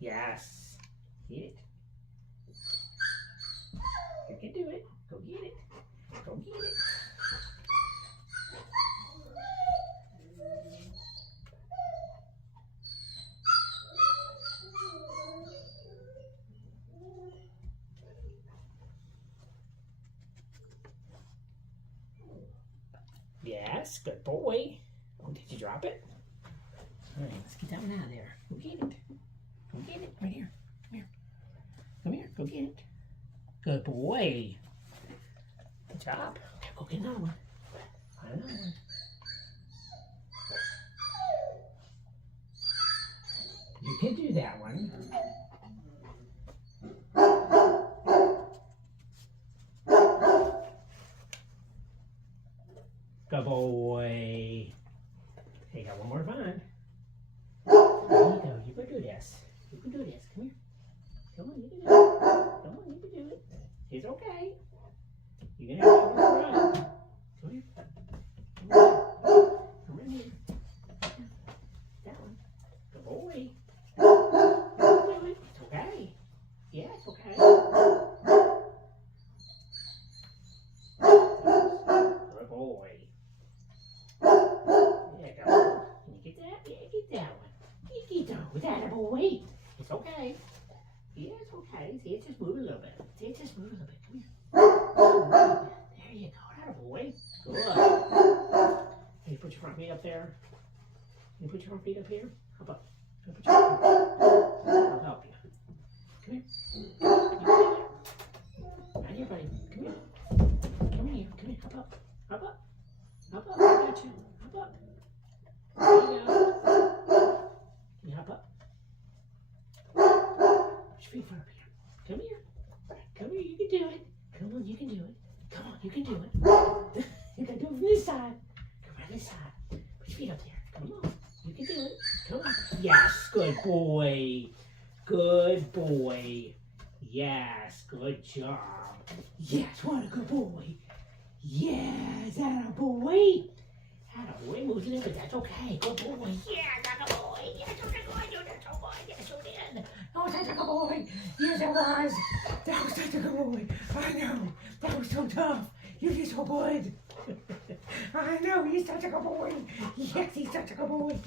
Yes. Get it. You can do it. Go get it. Go get it. Yes, good boy. Oh, did you drop it? All right, let's get that one out of there. Go get it. Go get it. Right here. Come here. Come here. Go get it. Good boy. Good job. Okay, go get another one. Find another one. You can do that one. Good boy. Hey, got one more fun. There you go. You can do this. You can do this. Come here. Come on, you can do it. Come on, you can do it. It's okay. You're gonna have to run. Come here. Come here. Come in here. That one. Good boy. You can do it. It's okay. Yeah, it's okay. Good boy. There you go. Can you get that? Yeah, get that one. You get that boy. It's okay. Yeah, it's okay. See, it's just moving a little bit. See, it's just moving a little bit. Come here. There you go. That boy. Good. Can you put your front feet up there? Can you put your front feet up here? How about? Can you put your front feet? I'll help you. Come here. You come here. Right here, buddy. Come here. Come here. Come here. Hop up. Hop up. Hop up. I got you. Hop up. There you go. Can you hop up? Put your feet up here. Come here. Come here. You can do it. Come on. You can do it. Come on. You can do it. You got to do it from this side. Come on this side. Put your feet up there. Come on. You can do it. Come on. Yes. Good boy. Good boy. Yes. Good job. Yes. What a good boy. Yes. That a boy. That a boy moves a little bit. That's okay. Good boy. Yeah. That's a boy. Yes. Okay. Good. You did so good. Yes. You did. That was such a good boy. Yes, it was. That was such a good boy. I know. That was so tough. You did so good. I know. He's such a good boy. Yes, he's such a good boy.